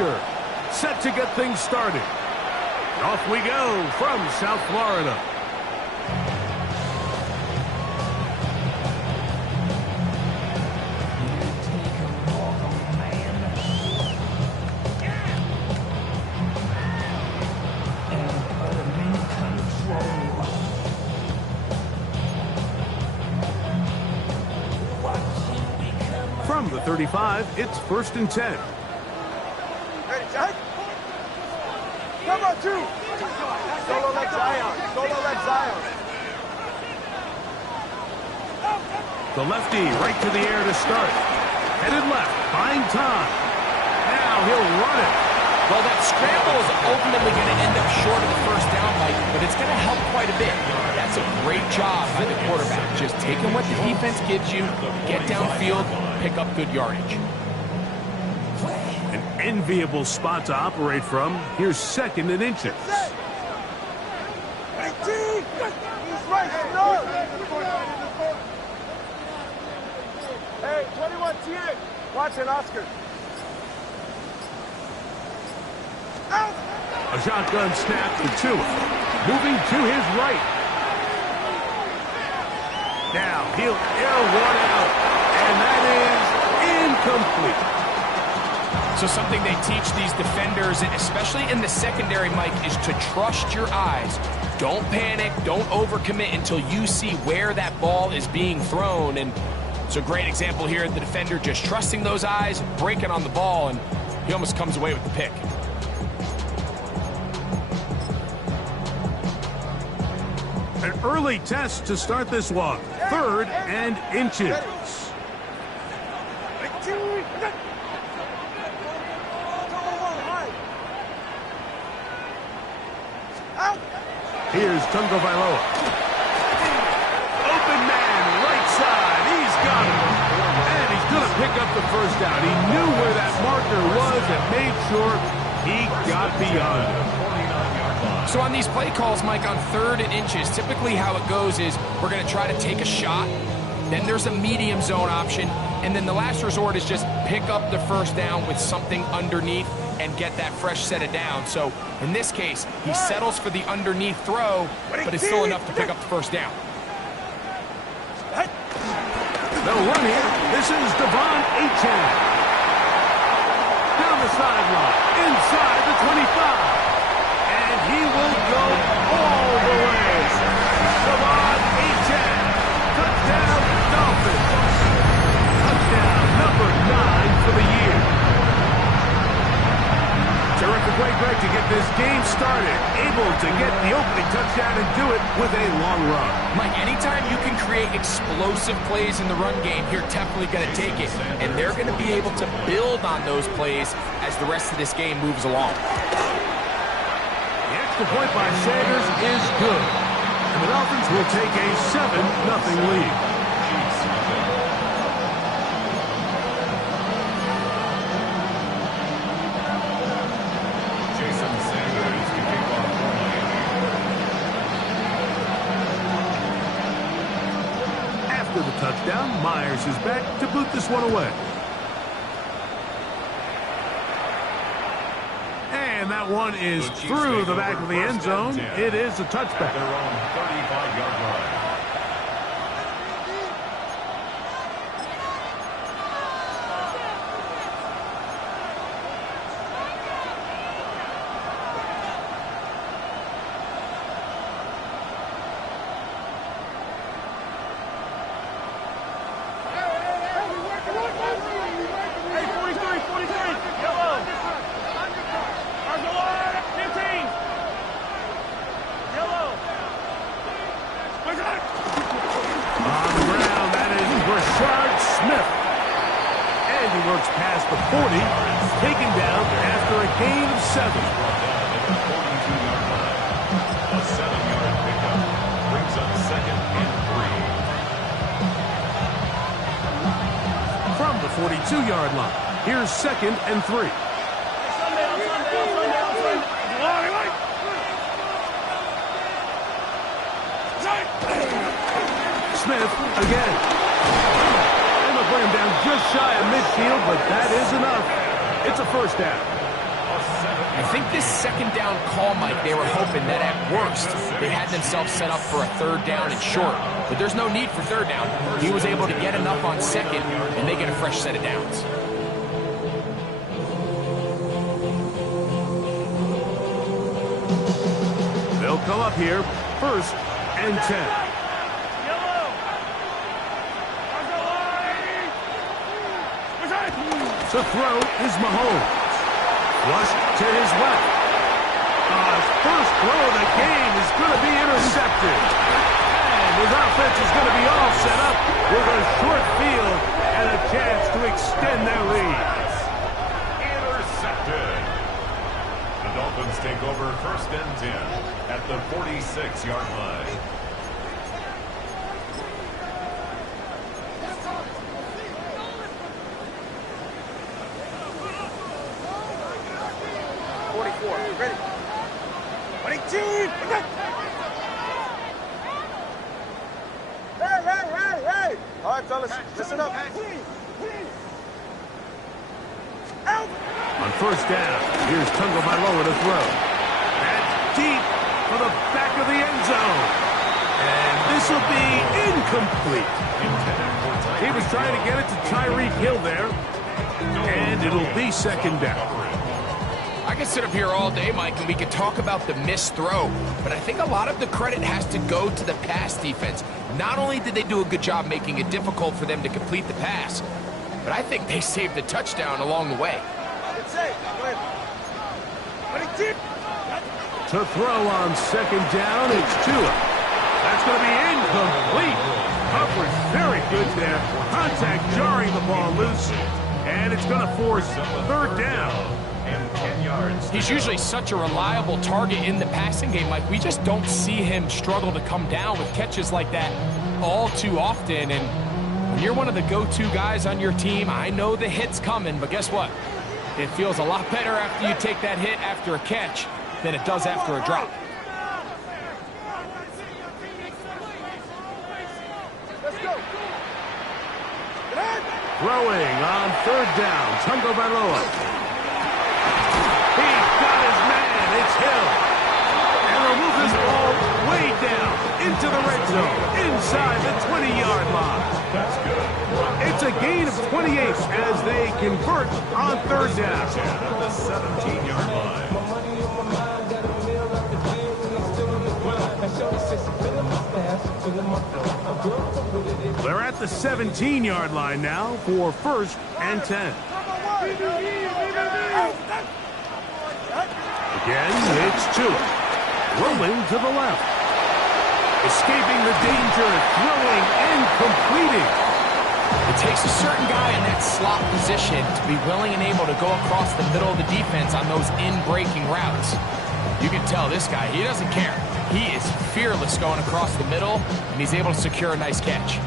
Oscar, set to get things started. Off we go from South Florida. From the 35, it's 1st and 10. Ready, Jack? Come on, two. Solo leg Zion. Solo leg Zion. The lefty right to the air to start. Headed left, buying time. Now he'll run it. Well, that scramble is ultimately going to end up short of the first down, Mike, but it's going to help quite a bit. That's a great job by the quarterback. Just taking what the defense gives you, get downfield, pick up good yardage. An enviable spot to operate from. Here's 2nd and inches. He's right, no. Hey, 21 TA. Watching Oscar. Out. A shotgun snap to Tua. Moving to his right. Now he'll air one out. And that is incomplete. So something they teach these defenders, especially in the secondary, Mike, is to trust your eyes. Don't panic, don't overcommit until you see where that ball is being thrown. And it's a great example here, the defender just trusting those eyes, breaking on the ball, and he almost comes away with the pick. An early test to start this one. 3rd and inches. Here's Tungo Vailoa. Open man, right side. He's got him. And he's going to pick up the first down. He knew where that marker was and made sure he got beyond it. So on these play calls, Mike, on 3rd and inches, typically how it goes is we're going to try to take a shot. Then there's a medium zone option. And then the last resort is just pick up the first down with something underneath and get that fresh set of down. So in this case, he settles for the underneath throw, but it's still enough to pick up the first down. They'll run here. This is Devon Achane. Down the sideline, inside the 25. And he will go all the way. Devon Achane. Touchdown, Dolphins. Touchdown number 9 for the year. Terrific way, Greg, to get this game started. Able to get the opening touchdown and do it with a long run. Mike, anytime you can create explosive plays in the run game, you're definitely going to take it. And they're going to be able to build on those plays as the rest of this game moves along. The extra point by Sanders is good. And the Dolphins will take a 7-0 lead. After the touchdown, Myers is back to boot this one away. And that one is through the back of the end zone. It is a touchback. Their own 35-yard line. Past the 40, taken down after a gain of 7. A 7-yard pickup brings up 2nd and 3. From the 42-yard line, here's 2nd and 3. Smith again. Bring him down just shy of midfield, but that is enough. It's a first down. I think this second down call, Mike, they were hoping that at worst they had themselves set up for a third down and short. But there's no need for third down. He was able to get enough on second and make it a fresh set of downs. They'll come up here, 1st and 10. To throw is Mahomes. Flush to his left. First throw of the game is going to be intercepted. And his offense is going to be all set up with a short field and a chance to extend their lead. Intercepted. The Dolphins take over 1st and 10 at the 46-yard line. Ready? 22! Hey! All right, fellas, listen up. Out! On 1st down, here's Tungo Bailoa to throw. That's deep for the back of the end zone. And this will be incomplete. He was trying to get it to Tyreek Hill there. And it'll be 2nd down. I could sit up here all day, Mike, and we could talk about the missed throw, but I think a lot of the credit has to go to the pass defense. Not only did they do a good job making it difficult for them to complete the pass, but I think they saved a touchdown along the way. It's safe. Go ahead. 22! To throw on 2nd down, it's Tua. That's going to be incomplete. Coverage very good there. Contact jarring the ball loose, and it's going to force 3rd down. And 10 yards. He's usually such a reliable target in the passing game, Mike. We just don't see him struggle to come down with catches like that all too often. And when you're one of the go-to guys on your team, I know the hit's coming, but guess what? It feels a lot better after you take that hit after a catch than it does after a drop. Let's go. Throwing on 3rd down, Tungo Bailoa. He's got his man. It's Hill. And they'll move this ball way down into the red zone, inside the 20-yard line. That's good. It's a gain of 28 as they convert on 3rd down. At the 17-yard line. They're at the 17-yard line now for 1st and 10. Again, it's Tua. Rolling to the left. Escaping the danger, throwing and completing. It takes a certain guy in that slot position to be willing and able to go across the middle of the defense on those in-breaking routes. You can tell this guy, he doesn't care. He is fearless going across the middle, and he's able to secure a nice catch.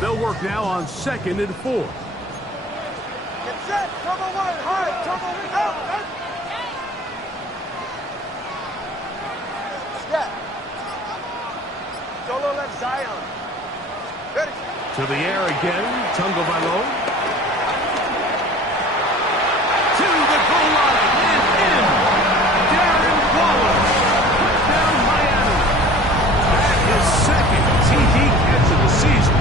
They'll work now on 2nd and 4. Get set. Turbo 1. Hard. Turbo out. Step. Solo left Zion. Ready. To the air again, Tungo Bailoa. To the goal line and in. Darren Waller. Touchdown Miami. That is 2nd TD catch of the season.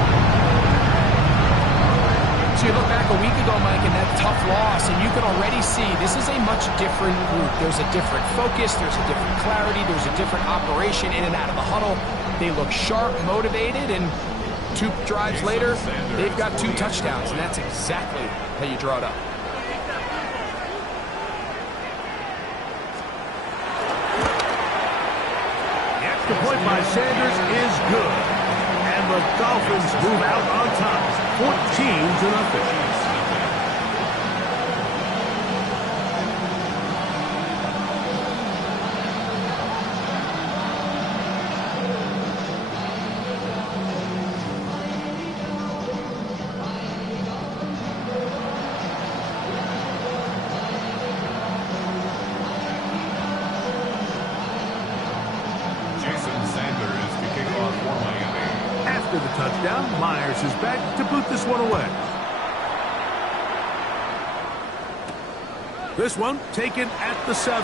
So you look back a week ago, Mike, in that tough loss, and you can already see this is a much different group. There's a different focus, there's a different clarity, there's a different operation in and out of the huddle. They look sharp, motivated, and 2 drives later, they've got 2 touchdowns, and that's exactly how you draw it up. The extra point by Sanders is good. And the Dolphins move out on top, 14-0. After the touchdown, Myers is back to boot this one away. This one taken at the 7.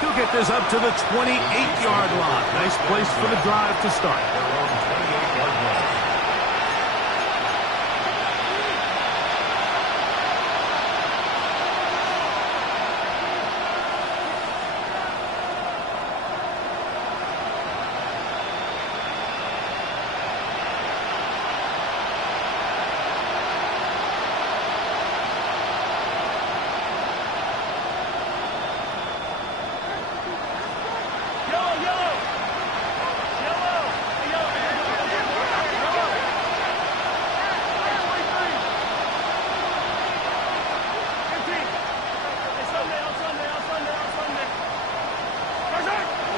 He'll get this up to the 28-yard line. Nice place for the drive to start.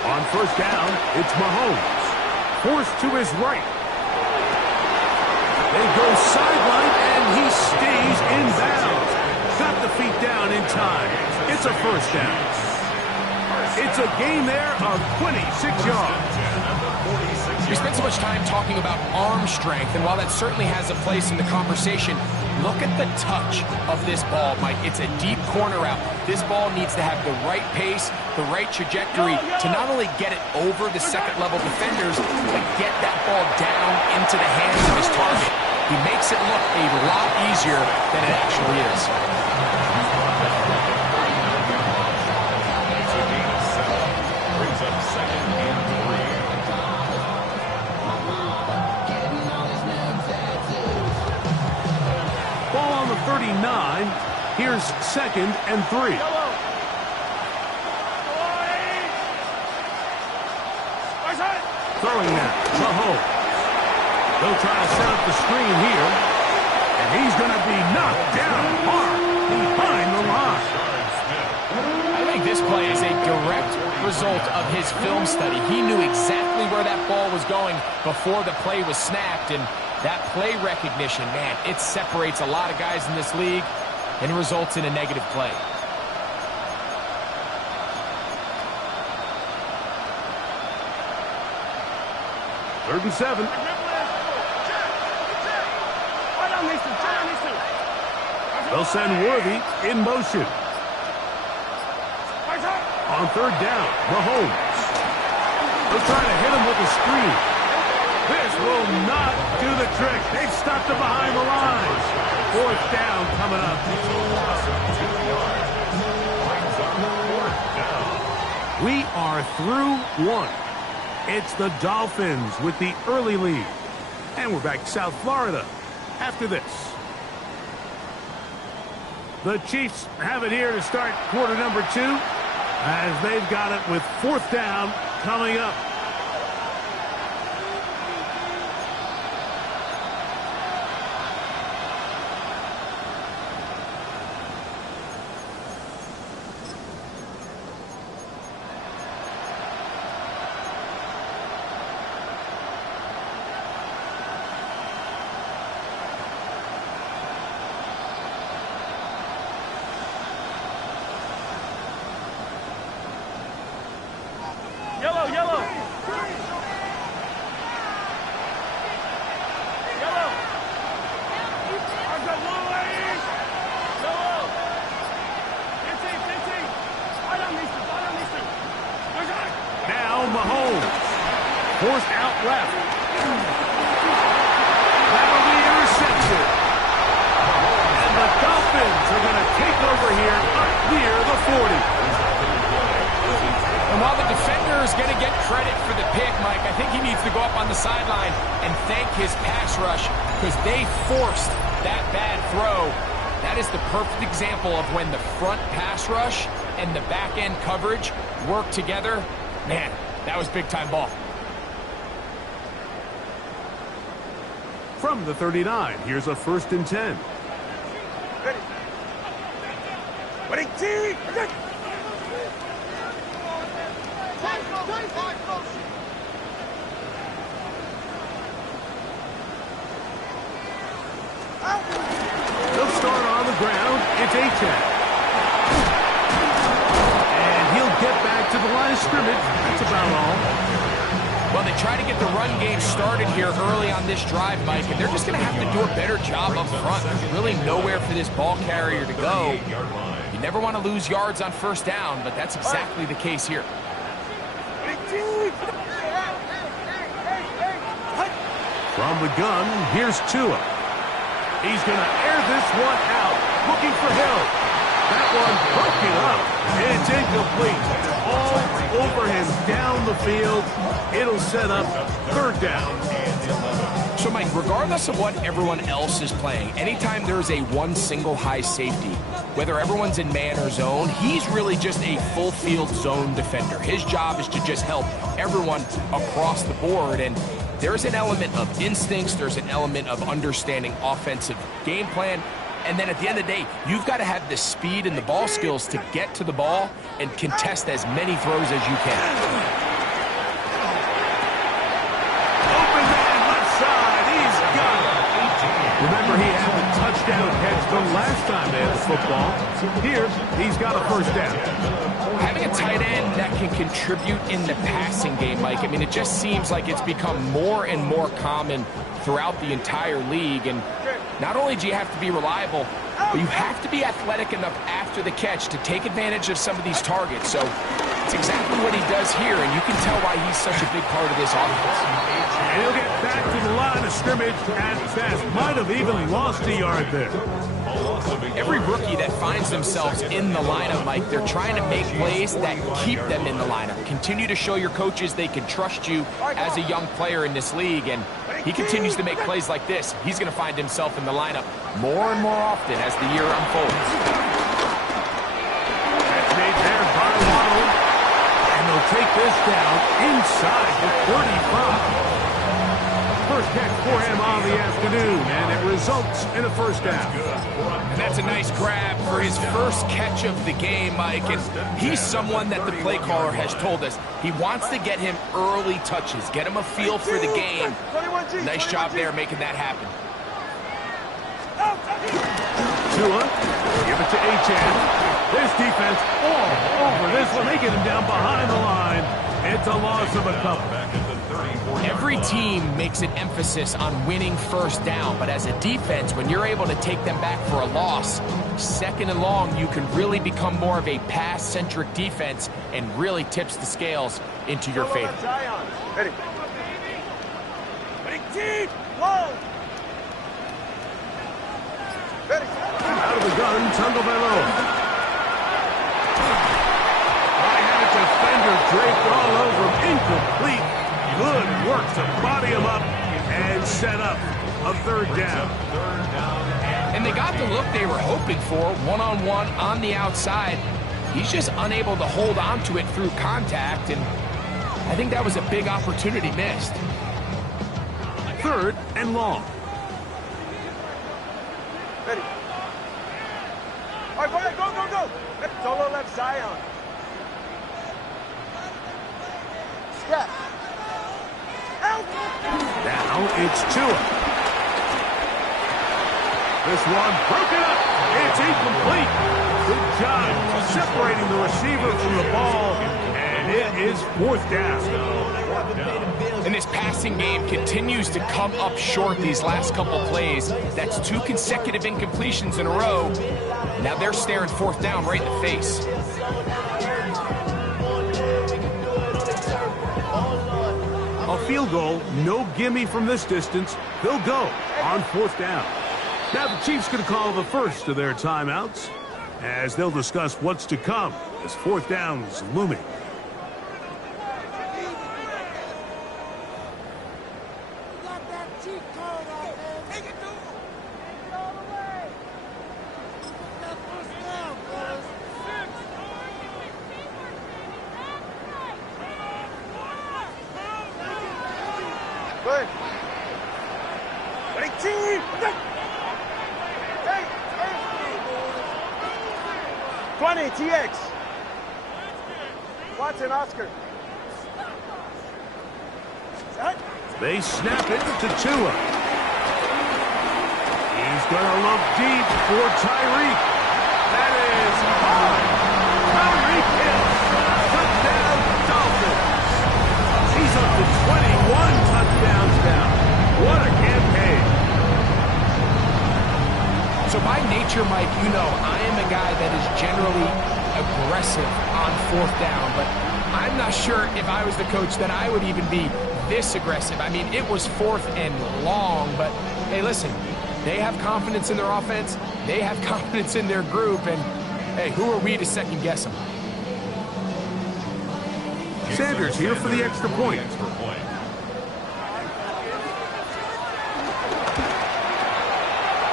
On first down, it's Mahomes. Forced to his right. They go sideline, and he stays in bounds. Got the feet down in time. It's a first down. It's a gain there of 26 yards. We spent so much time talking about arm strength, and while that certainly has a place in the conversation, look at the touch of this ball, Mike. It's a deep corner route. This ball needs to have the right pace, the right trajectory to not only get it over the second-level defenders, but get that ball down into the hands of his target. He makes it look a lot easier than it actually is. Brings up 2nd and 3. Ball on the 39. Here's 2nd and 3. Throwing that, Mahomes. They'll try to set up the screen here. And he's going to be knocked down hard behind the line. I think this play is a direct result of his film study. He knew exactly where that ball was going before the play was snapped, and that play recognition, man, it separates a lot of guys in this league and results in a negative play. Third and 7. They'll send Worthy in motion. On third down, Mahomes. They'll try to hit him with a screen. This will not do the trick. They've stopped him behind the line. Fourth down coming up. We are through one. It's the Dolphins with the early lead. And we're back to South Florida after this. The Chiefs have it here to start quarter number 2 as they've got it with fourth down coming up. Yellow. Yellow. I've got one lane. Yellow. 15. Right on these two. Now Mahomes. Forced out left. That'll be intercepted. And the Dolphins are going to take over here up near the 40. And while the defender is going to get credit for the pick, Mike, I think he needs to go up on the sideline and thank his pass rush because they forced that bad throw. That is the perfect example of when the front pass rush and the back end coverage work together. Man, that was big-time ball. From the 39, here's a 1st and 10. Ready, T. They'll start on the ground. It's Achane. And he'll get back to the line of scrimmage. That's about all. Well, they try to get the run game started here early on this drive, Mike, and they're just going to have to do a better job up front. There's really nowhere for this ball carrier to go. You never want to lose yards on first down, but that's exactly the case here. From the gun, here's Tua. He's going to air this one out, looking for Hill. That one broken up. It's incomplete. All over him down the field. It'll set up third down. So, Mike, regardless of what everyone else is playing, anytime there's a one single high safety, whether everyone's in man or zone, he's really just a full field zone defender. His job is to just help everyone across the board. And there's an element of instincts, there's an element of understanding offensive game plan, and then at the end of the day, you've got to have the speed and the ball skills to get to the ball and contest as many throws as you can. Open man, left side, he's got it. Remember, he had the touchdown catch the last time they had the football. Here, he's got a first down. Having a tight end that can contribute in the passing game, Mike, I mean, it just seems like it's become more and more common throughout the entire league. And not only do you have to be reliable, but you have to be athletic enough after the catch to take advantage of some of these targets. So it's exactly what he does here, and you can tell why he's such a big part of this offense. And he'll get back to the line of scrimmage at best. Might have even lost a yard there. Every rookie that finds themselves in the lineup, Mike, they're trying to make plays that keep them in the lineup. Continue to show your coaches they can trust you as a young player in this league, and he continues to make plays like this. He's going to find himself in the lineup more and more often as the year unfolds. That's made there by Waddle, and they'll take this down inside the 35. First catch for him on the afternoon, and it results in a first down. And that's a nice grab for his first catch of the game, Mike. And he's someone that the play caller has told us he wants to get him early touches, get him a feel for the game. Nice job there making that happen. Tua, give it to Achane. This defense all over this one. They get him down behind the line. It's a loss of a couple. Every team makes an emphasis on winning first down, but as a defense, when you're able to take them back for a loss, second and long, you can really become more of a pass-centric defense and really tips the scales into your favor. Ready. Ready, deep, long. Ready. Out of the gun, Tagovailoa. Right-handed defender draped all over him. Incomplete. Good work to body him up and set up a third down. And they got the look they were hoping for, one-on-one on the outside. He's just unable to hold on to it through contact, and I think that was a big opportunity missed. Third and long. Ready. All right, go. Solo left Zion. Step. Now it's Tua. This one broken up. It's incomplete. Good job separating the receiver from the ball, and it is fourth down. And this passing game continues to come up short these last couple plays. That's 2 consecutive incompletions in a row. Now they're staring fourth down right in the face. A field goal, no gimme from this distance. They'll go on fourth down. Now the Chiefs going to call the first of their timeouts as they'll discuss what's to come as fourth down is looming. Good. Ready, team. 20, TX. Watson, Oscar. They snap it to Tua. He's going to look deep for Tyreek. That is hard. Tyreek Hill. Touchdown, Dolphins. He's up to 20 pitcher, Mike, you know I am a guy that is generally aggressive on 4th down, but I'm not sure if I was the coach that I would even be this aggressive. I mean, it was 4th and long, but hey, listen, they have confidence in their offense, they have confidence in their group, and hey, who are we to second guess them? Sanders here for the extra point.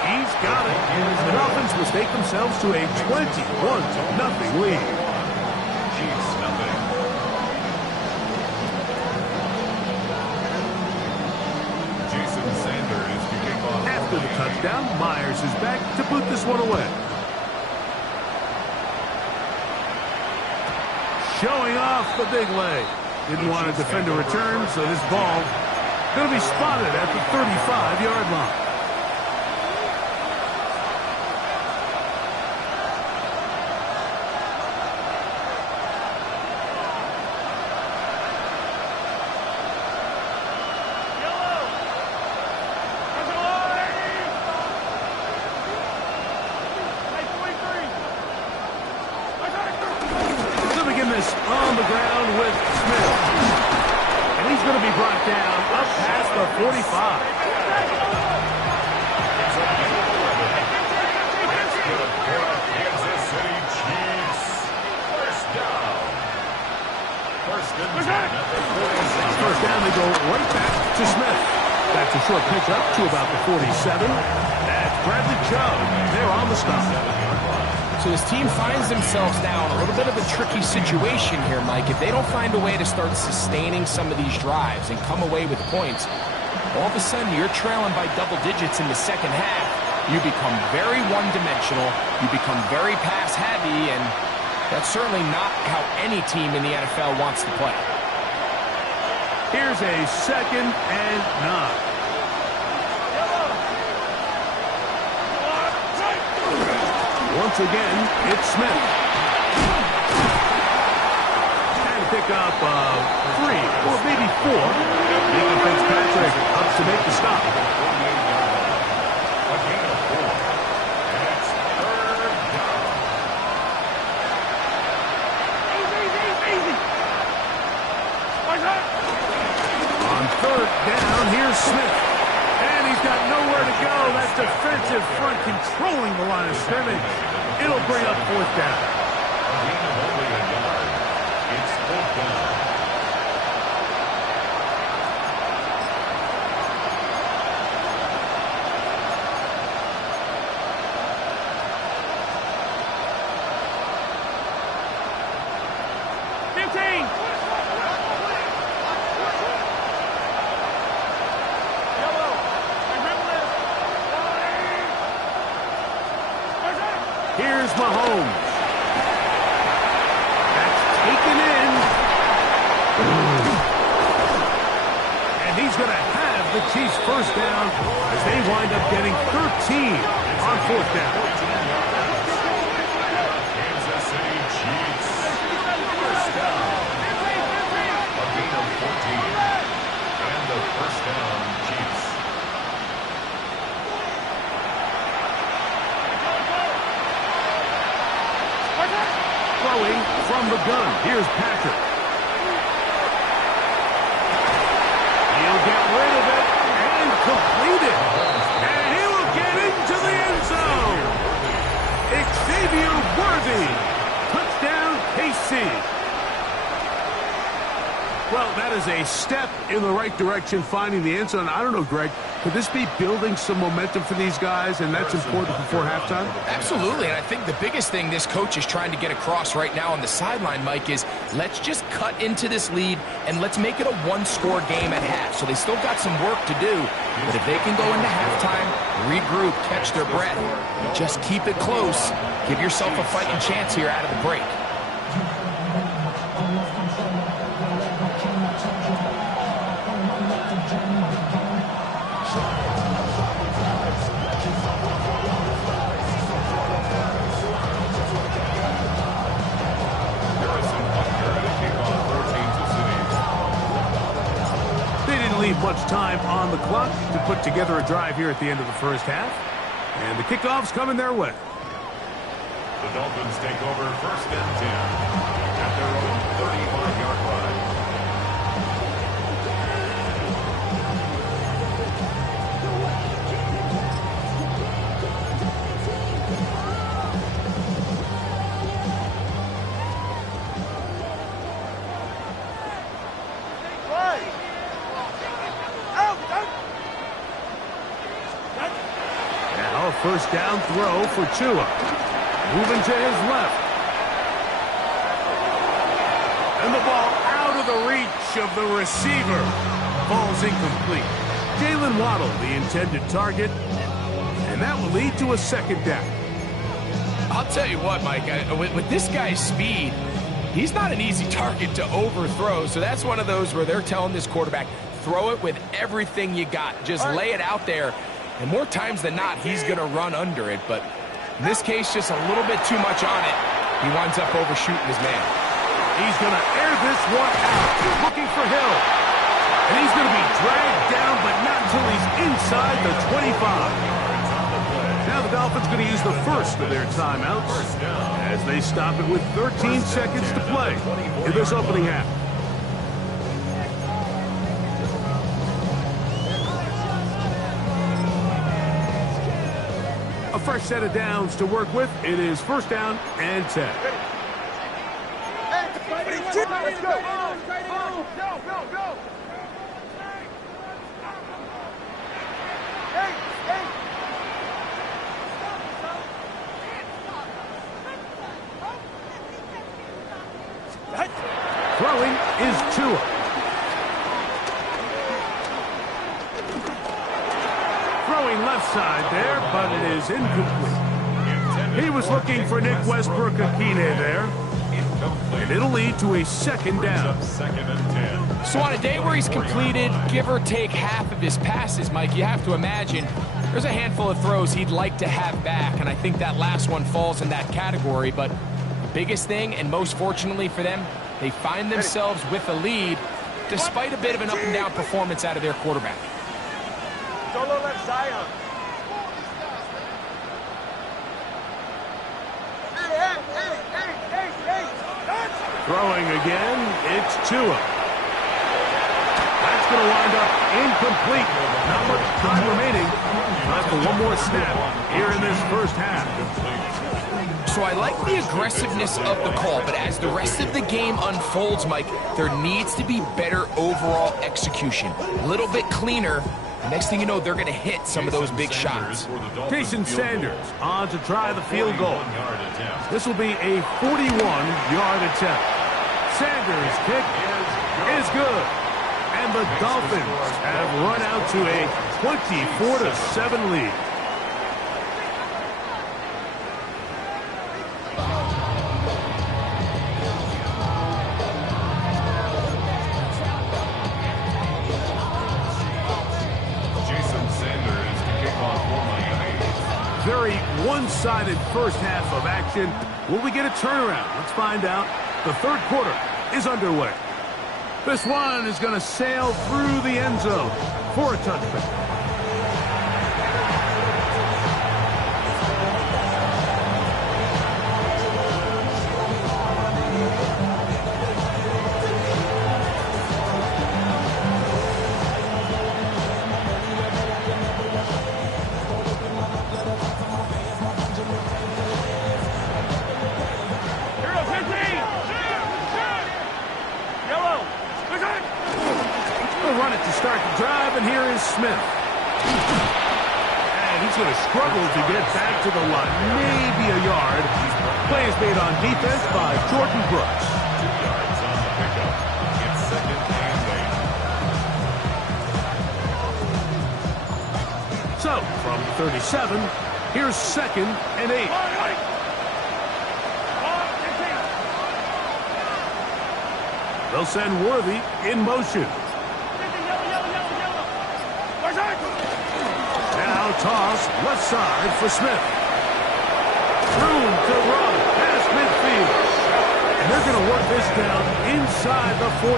He's got it. The Dolphins will take themselves to a 21-0 lead. Chiefs nothing. Jason Sanders to kick off. After the touchdown, Myers is back to put this one away. Showing off the big leg. Didn't want to defend a return, so this ball going to be spotted at the 35-yard line. On the ground with Smith. And he's going to be brought down up past the 45. Kansas City Chiefs. First down. First and 10 at the 46. First down, they go right back to Smith. That's a short pitch up to about the 47. That's Bradley Chubb. They're on the stop. So this team finds themselves now in a little bit of a tricky situation here, Mike. If they don't find a way to start sustaining some of these drives and come away with points, all of a sudden you're trailing by double digits in the second half. You become very one-dimensional. You become very pass-heavy, and that's certainly not how any team in the NFL wants to play. Here's a 2nd and 9. Once again, it's Smith. And pick up 3 or maybe 4. Nathan Fitzpatrick up to make the stop. A gain of 4. And it's 3rd down. Easy. On 3rd down, here's Smith. And he's got nowhere to go. That defensive front controlling the line of scrimmage. It'll bring up 4th down. A gain of only a yard. It's 4th down. Here's Mahomes. That's taken in. And he's going to have the Chiefs first down as they wind up getting 13 on 4th down. Kansas City Chiefs. First down. A gain of 14. And the first down, Chiefs. Throwing from the gun. Here's Patrick. He'll get rid of it and complete it. And he will get into the end zone. Xavier Worthy. Touchdown, KC. Well, that is a step in the right direction, finding the end zone. I don't know, Greg, could this be building some momentum for these guys, and that's important before halftime? Absolutely, and I think the biggest thing this coach is trying to get across right now on the sideline, Mike, is let's just cut into this lead and let's make it a one-score game at half. So they still got some work to do, but if they can go into halftime, regroup, catch their breath, just keep it close, give yourself a fighting chance here out of the break. Leave much time on the clock to put together a drive here at the end of the first half. And the kickoff's coming their way. The Dolphins take over 1st and 10 at their own 35-yard line. Now a first down throw for Tua. Moving to his left. And the ball out of the reach of the receiver. Ball's incomplete. Jalen Waddle, the intended target. And that will lead to a second down. I'll tell you what, Mike, with this guy's speed, he's not an easy target to overthrow. So that's one of those where they're telling this quarterback, throw it with everything you got. Just lay it out there. And more times than not, he's going to run under it. But in this case, just a little bit too much on it. He winds up overshooting his man. He's going to air this one out. Looking for Hill. And he's going to be dragged down, but not until he's inside the 25. Now the Dolphins going to use the first of their timeouts as they stop it with 13 seconds to play in this opening half. A fresh set of downs to work with. It is 1st down and 10. Let's go. Go. Throwing is Tua. Throwing left side there, but it is incomplete. He was looking for Nick Westbrook-Akine there. And it'll lead to a second down. So on a day where he's completed, give or take half of his passes, Mike, you have to imagine there's a handful of throws he'd like to have back, and I think that last one falls in that category. But the biggest thing, and most fortunately for them, they find themselves with a lead despite a bit of an up-and-down performance out of their quarterback. Solo left Zion. Throwing again, it's Tua. That's going to wind up incomplete. Not much time remaining. Left for one more snap here in this first half. So I like the aggressiveness of the call, but as the rest of the game unfolds, Mike, there needs to be better overall execution. A little bit cleaner. The next thing you know, they're going to hit some of those big shots. Jason Sanders on to try the field goal. This will be a 41-yard attempt. Sanders' kick is good. And the Dolphins have run out to a 24-7 lead. Very one-sided first half of action. Will we get a turnaround? Let's find out. The third quarter is underway. This one is going to sail through the end zone for a touchback. Smith. And he's going to struggle to get back to the line. Maybe a yard. Play is made on defense by Jordan Brooks. 2 yards on the pickup. It's 2nd and 8. So, from 37, here's 2nd and 8. They'll send Worthy in motion. Now toss left side for Smith. Room to run past midfield. And they're going to work this down inside the 45.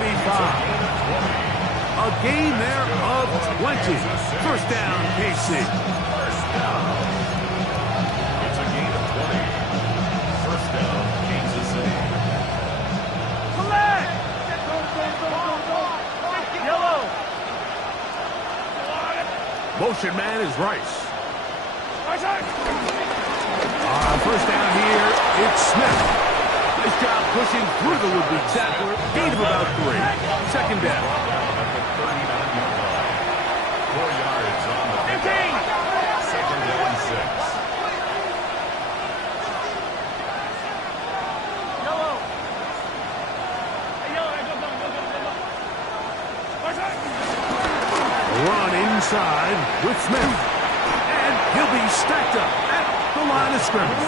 A gain there of 20. First down, KC. It's a gain of 20. Motion man is Rice. First down here, it's Smith. Nice job pushing through the would-be tackler. Gain of about 3. Second down. At the 39-yard line. 4 yards on the pickup. Second down 6. Run inside with Smith. And he'll be stacked up at the line of scrimmage.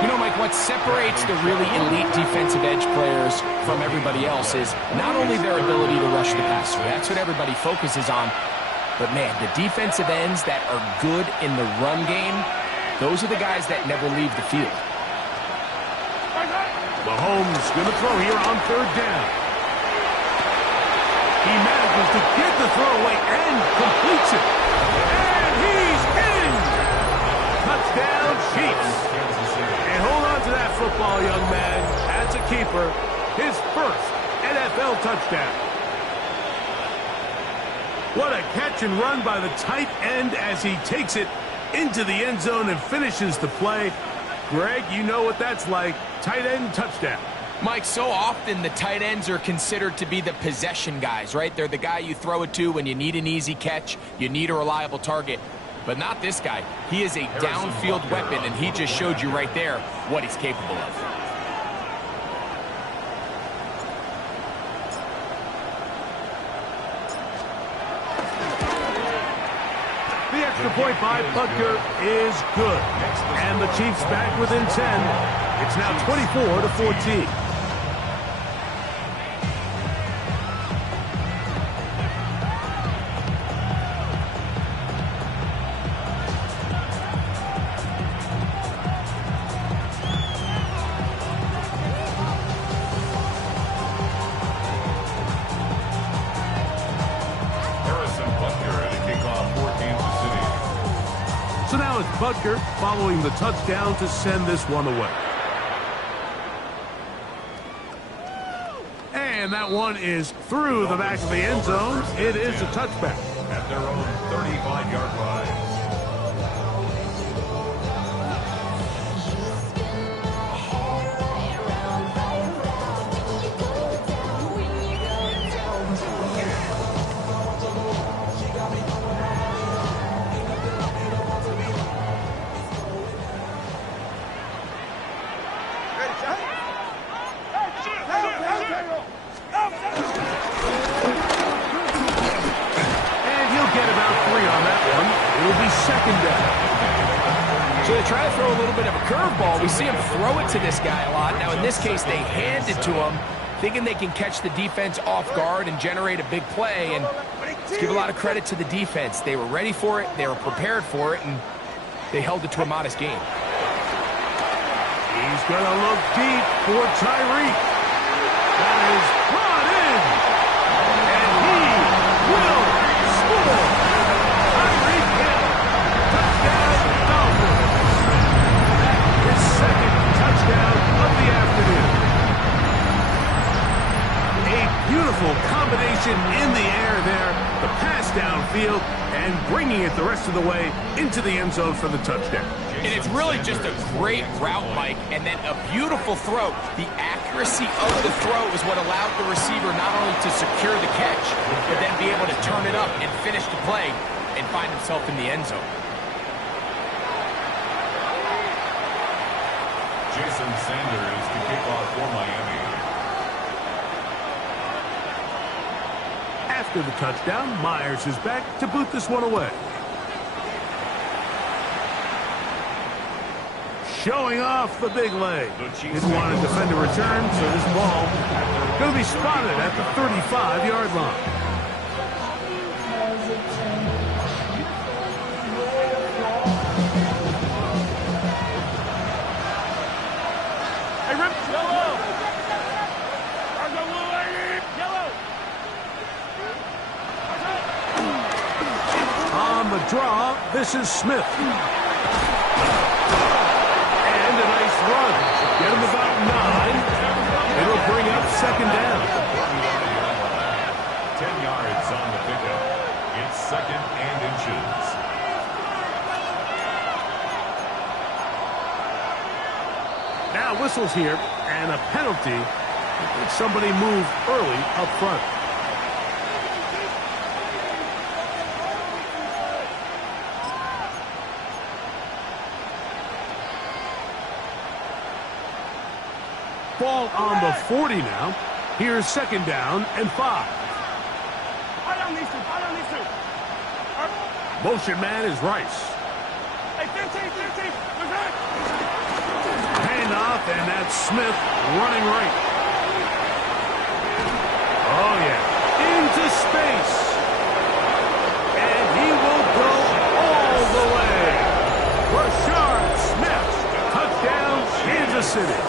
You know, Mike, what separates the really elite defensive edge players from everybody else is not only their ability to rush the passer. That's what everybody focuses on. But, man, the defensive ends that are good in the run game, those are the guys that never leave the field. Mahomes going to throw here on third down. He manages to get the throw away and completes it. And he's in! Touchdown, Chiefs. And hold on to that football, young man. That's a keeper. His first NFL touchdown. What a catch and run by the tight end as he takes it into the end zone and finishes the play. Greg, you know what that's like. Tight end touchdown. Mike, so often the tight ends are considered to be the possession guys, right? They're the guy you throw it to when you need an easy catch, you need a reliable target. But not this guy. He is a downfield weapon, and he just showed you right there what he's capable of. The extra point by Butker is good. And the Chiefs back within 10. It's now 24-14. So now it's Butker following the touchdown to send this one away. And that one is through the back of the end zone. It is a touchback. At their own 35-yard line. So they try to throw a little bit of a curveball. We see him throw it to this guy a lot. Now, in this case, they hand it to him, thinking they can catch the defense off guard and generate a big play. And let's give a lot of credit to the defense. They were ready for it, they were prepared for it, and they held it to a modest game. He's going to look deep for Tyreek. That is brought in. And he will score. Tyreek Hill. Touchdown, Dolphins. His second touchdown of the afternoon. A beautiful combination in the air there. The pass downfield and bringing it the rest of the way into the end zone for the touchdown. And it's really just a great route, Mike, and then a beautiful throw. The accuracy of the throw is what allowed the receiver not only to secure the catch, but then be able to turn it up and finish the play and find himself in the end zone. Jason Sanders to kick off for Miami. After the touchdown, Myers is back to boot this one away. Showing off the big leg. Didn't want to defend a return, so this ball going to be spotted at the 35-yard line. Hey, Rip. Yellow. Yellow. On the draw, this is Smith. Run. Get him about 9. It'll bring up second down. 10 yards on the pickup. It's second and inches. Now whistles here, and a penalty. I think somebody moved early up front. Ball on the 40 now. Here's second down and 5. Motion man is Rice. Hey, 15. Handoff, and that's Smith running right. Oh, yeah. Into space. And he will go all the way. Rashard Smith. Touchdown, Kansas City.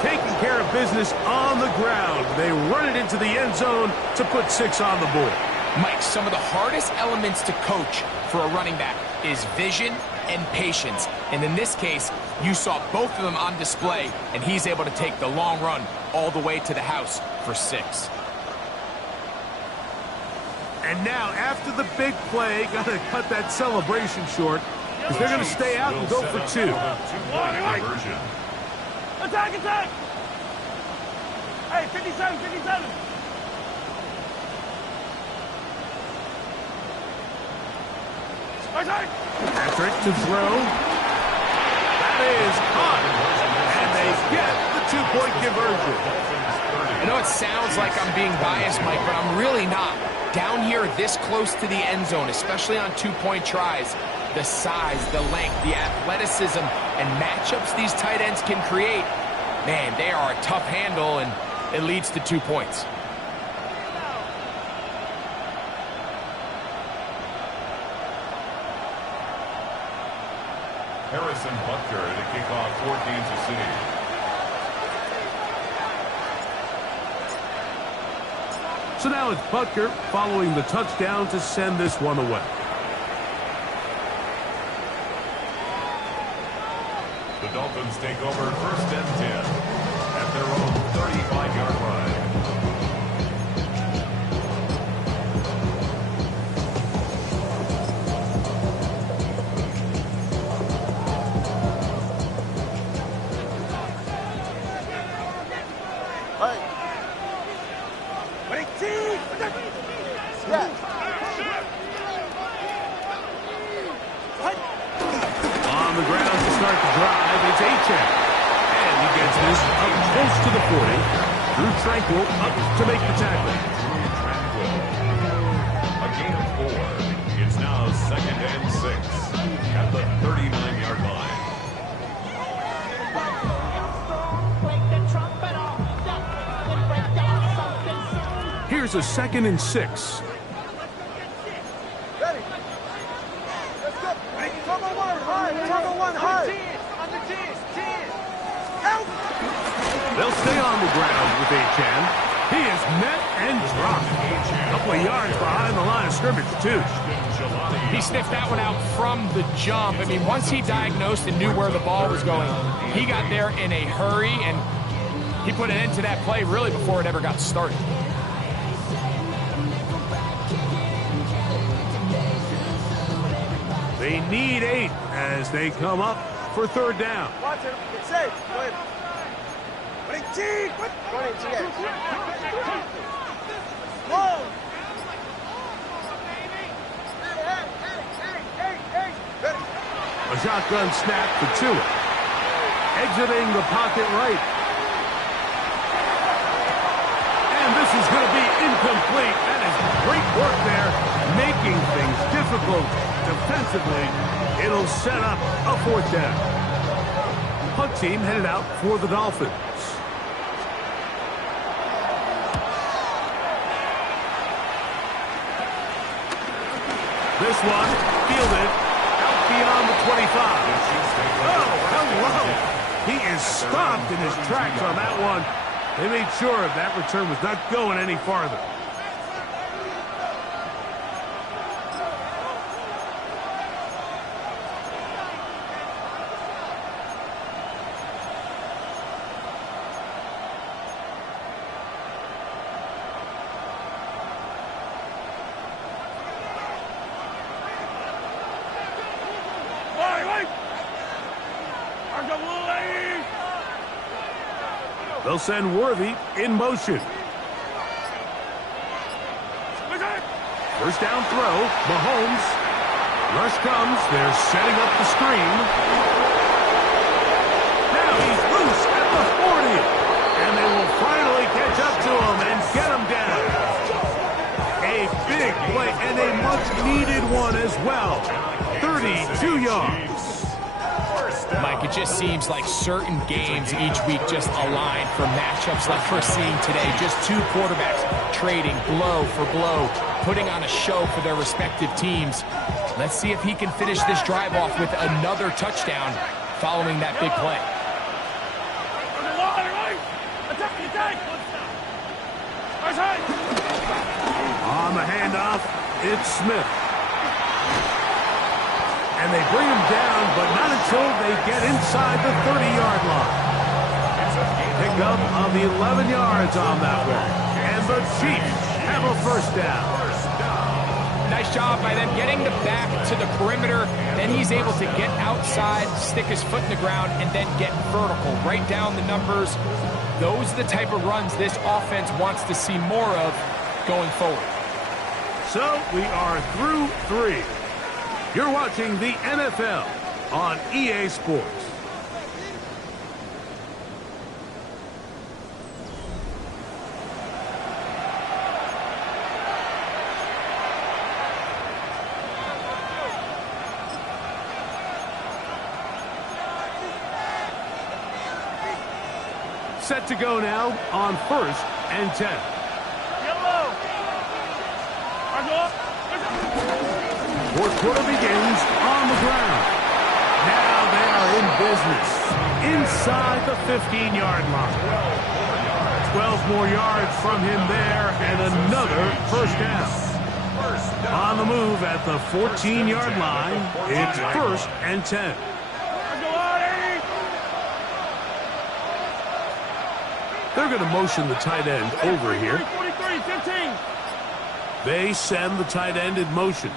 Taking care of business on the ground. They run it into the end zone to put 6 on the board. Mike, some of the hardest elements to coach for a running back is vision and patience. And in this case, you saw both of them on display, and he's able to take the long run all the way to the house for 6. And now, after the big play, got to cut that celebration short, because they're going to stay out and go for 2. Conversion. Attack! Hey, 57. Patrick to throw. That is caught. And they get the 2-point conversion. I know it sounds like I'm being biased, Mike, but I'm really not. Down here this close to the end zone, especially on 2-point tries, the size, the length, the athleticism, and matchups these tight ends can create, man, they are a tough handle, and it leads to 2 points. Harrison Butker to kick off for Kansas City. So now it's Butker following the touchdown to send this one away. The Dolphins take over 1st and 10 at their own 35-yard line. On the ground to start the drive, it's Achane. And he gets this up close to the 40. Drew Tranquill up to make the tackle. Drew Tranquill. A gain of 4. It's now 2nd and 6 at the 39-yard line. Here's a 2nd and 6. Ready. Let's go. Cover one high. On the 10. Help. They'll stay on the ground with Achane. He is met and dropped. A couple of yards behind the line of scrimmage, too. He sniffed that one out from the jump. I mean, once he diagnosed and knew where the ball was going, he got there in a hurry, and he put an end to that play really before it ever got started. They need 8 as they come up for 3rd down. Watch it. It's safe. Go ahead. Go ahead, GX. Whoa. Hey. Ready. A shotgun snap for Tua. Exiting the pocket right. And this is going to be incomplete. That is great work there, making things difficult defensively. It'll set up a 4th down. Punt team headed out for the Dolphins. This one fielded out beyond the 25. Oh, hello. He is stopped in his tracks on that one. They made sure that return was not going any farther. They'll send Worthy in motion. First down throw, Mahomes. Rush comes, they're setting up the screen. Now he's loose at the 40. And they will finally catch up to him and get him down. A big play and a much-needed one as well. 32 yards. Mike, it just seems like certain games each week just align for matchups like we're seeing today. Just two quarterbacks trading blow for blow, putting on a show for their respective teams. Let's see if he can finish this drive off with another touchdown following that big play. On the handoff, it's Smith. And they bring him down, but not until they get inside the 30-yard line. Pick up of 11 yards on that one. And the Chiefs have a first down. Nice job by them getting the back to the perimeter. Then he's able to get outside, stick his foot in the ground, and then get vertical. Write down the numbers. Those are the type of runs this offense wants to see more of going forward. So we are through 3. You're watching the NFL on EA Sports. Set to go now on 1st and 10. Fourth quarter begins on the ground. Now they are in business inside the 15-yard line. 12 more yards from him there and another first down. On the move at the 14-yard line, it's 1st and 10. They're going to motion the tight end over here. They send the tight end in motion.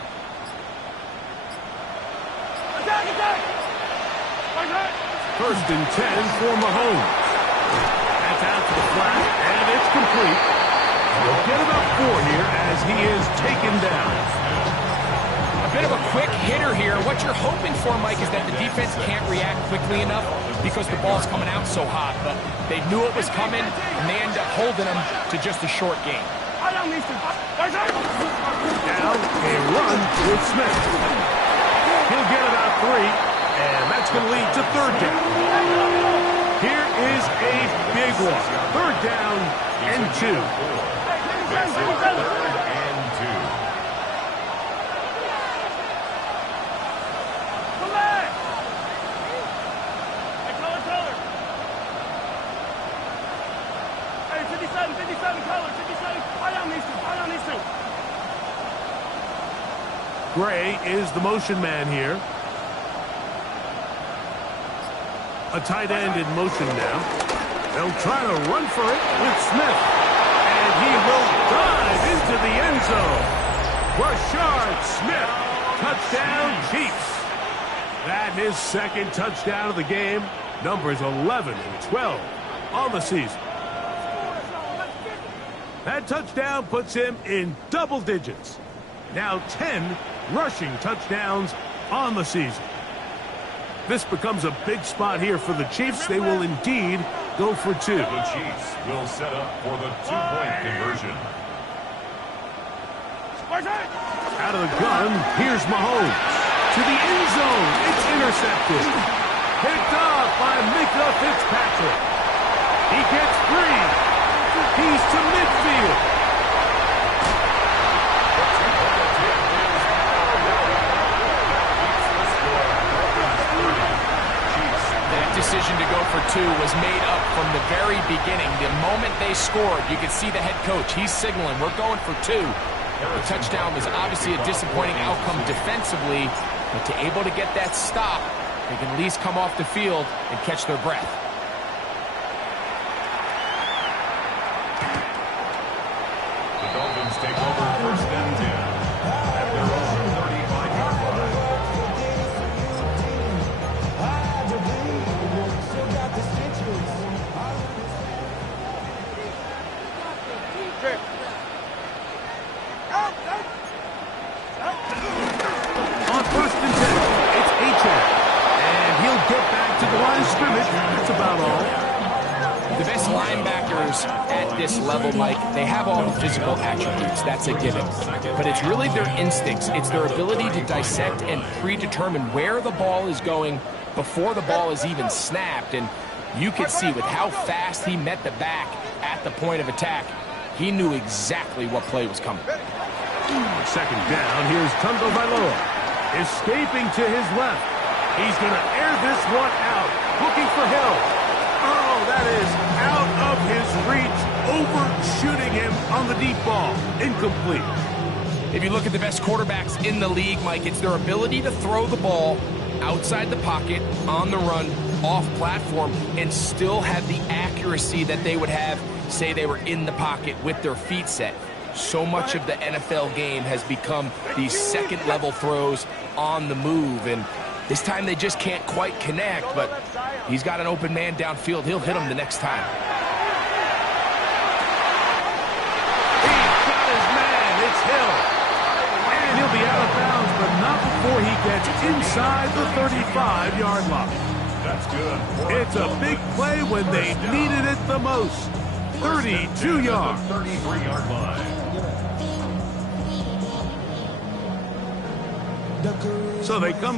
First and 10 for Mahomes. That's out to the flat, and it's complete. They'll get about 4 here as he is taken down. A bit of a quick hitter here. What you're hoping for, Mike, is that the defense can't react quickly enough because the ball's coming out so hot. But they knew it was coming, and they end up holding them to just a short game. Now a run with Smith. He'll get about 3, and that's going to lead to 3rd down. Here is a big one. 3rd down and 2. This is 3rd and 2. Gray is the motion man here. A tight end in motion now. They'll try to run for it with Smith. And he will dive into the end zone. Rashard Smith. Touchdown, Chiefs. That his 2nd touchdown of the game. Numbers 11 and 12 on the season. That touchdown puts him in double digits. Now 10 rushing touchdowns on the season. This becomes a big spot here for the Chiefs. They will indeed go for 2. The Chiefs will set up for the 2-point conversion. Out of the gun, here's Mahomes. To the end zone, it's intercepted. Picked off by Micah Fitzpatrick. He gets free. He's to midfield. Decision to go for 2 was made up from the very beginning. The moment they scored, you could see the head coach. He's signaling, we're going for 2. The touchdown was obviously a disappointing outcome defensively, but to able to get that stop, they can at least come off the field and catch their breath. The Dolphins take over 1st and 10 at their own 35-yard line. players at this level, Mike, they have all the physical attributes. That's a given. But it's really their instincts. It's their ability to dissect and predetermine where the ball is going before the ball is even snapped. And you can see with how fast he met the back at the point of attack, he knew exactly what play was coming. Second down, here's Tungo Bailoa. Escaping to his left. He's going to air this one out. Looking for Hill. Oh, that is out of his reach. Overshooting him on the deep ball. Incomplete. If you look at the best quarterbacks in the league, Mike, it's their ability to throw the ball outside the pocket, on the run, off platform, and still have the accuracy that they would have, say they were in the pocket with their feet set. So much of the NFL game has become these second-level throws on the move, and this time they just can't quite connect, but he's got an open man downfield. He'll hit him the next time. He's got his man. It's Hill. And he'll be out of bounds, but not before he gets inside the 35-yard line. That's good. It's a big play when they needed it the most. 32 yards. 33-yard line. So they come to